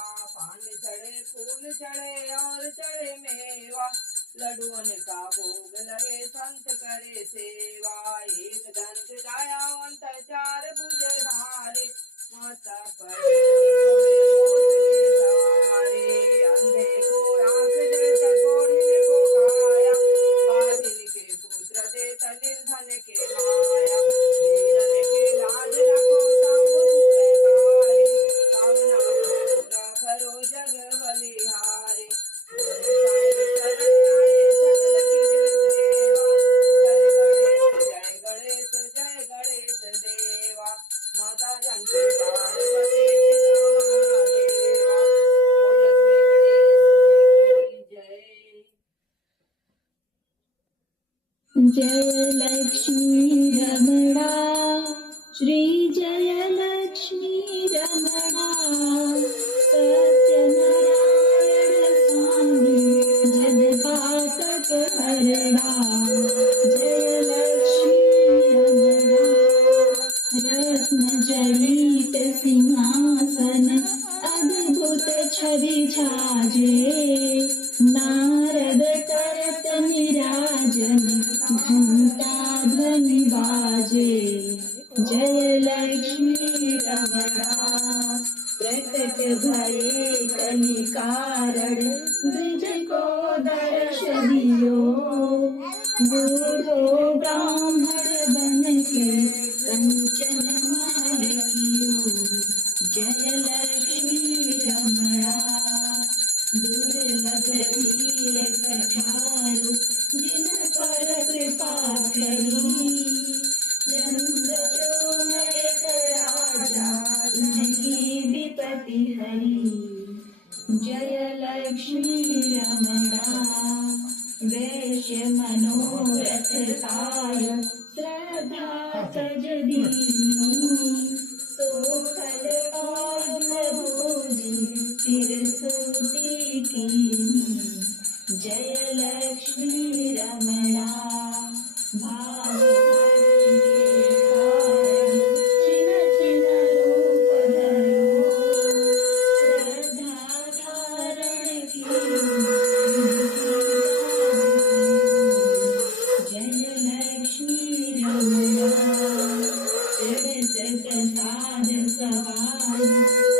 पान चढ़े फूल चढ़े और चढ़े मेवा, लड्डुअन का भोग लगे संत करे सेवा। एक दंत दयावंत चार भुज धारे, माता पर सोए मोत के सवारे। अंधे को आंख देत कोढ़िन को काया, बाधिन के पुत्र देत निर्धन के माया। दीनन के लाज रखो सांब सुखकारी, कामना पूरा करो जग बलिहारी। शरण आए सकल कीजिए सेवा, जय गणेश जय गणेश देवा। माता जानकी पार्वती पिता महादेवा, बोल लक्ष्मी गणेश जी की जय। जय लक्ष्मी रमणा, श्री जय लक्ष्मी रमणा, सत्यनारायण स्वामी जगपातक हरणा। जय लक्ष्मी रमणा, रत्न जडित सिंहासन अद्भुत छवि छाजे। नारद करत निराजन घंटा ध्वनि बाजे। जय लक्ष्मी रमणा, प्रकट भये कलि कारण ब्रज को दर्श दियो। बूढ़ो ब्राह्मण बन के कंचन महल कियो। जय लक्ष्मी रमणा, दुर्लभ ही पठारो जिन पर कृपा करी। चंद्र चूर्ण एक राजा नहीं विपति हरि। जय लक्ष्मी रमणा, वैश्य मनोरथ काय श्रद्धा तज दीनी। सो फल पद्म भूजि तिरसुति कीनी। जय लक्ष्मी रमणा, भावी छिन छिन रूप धरो, श्रद्धा धारण कीनी। जय लक्ष्मी रमणा, प्रसाद सवार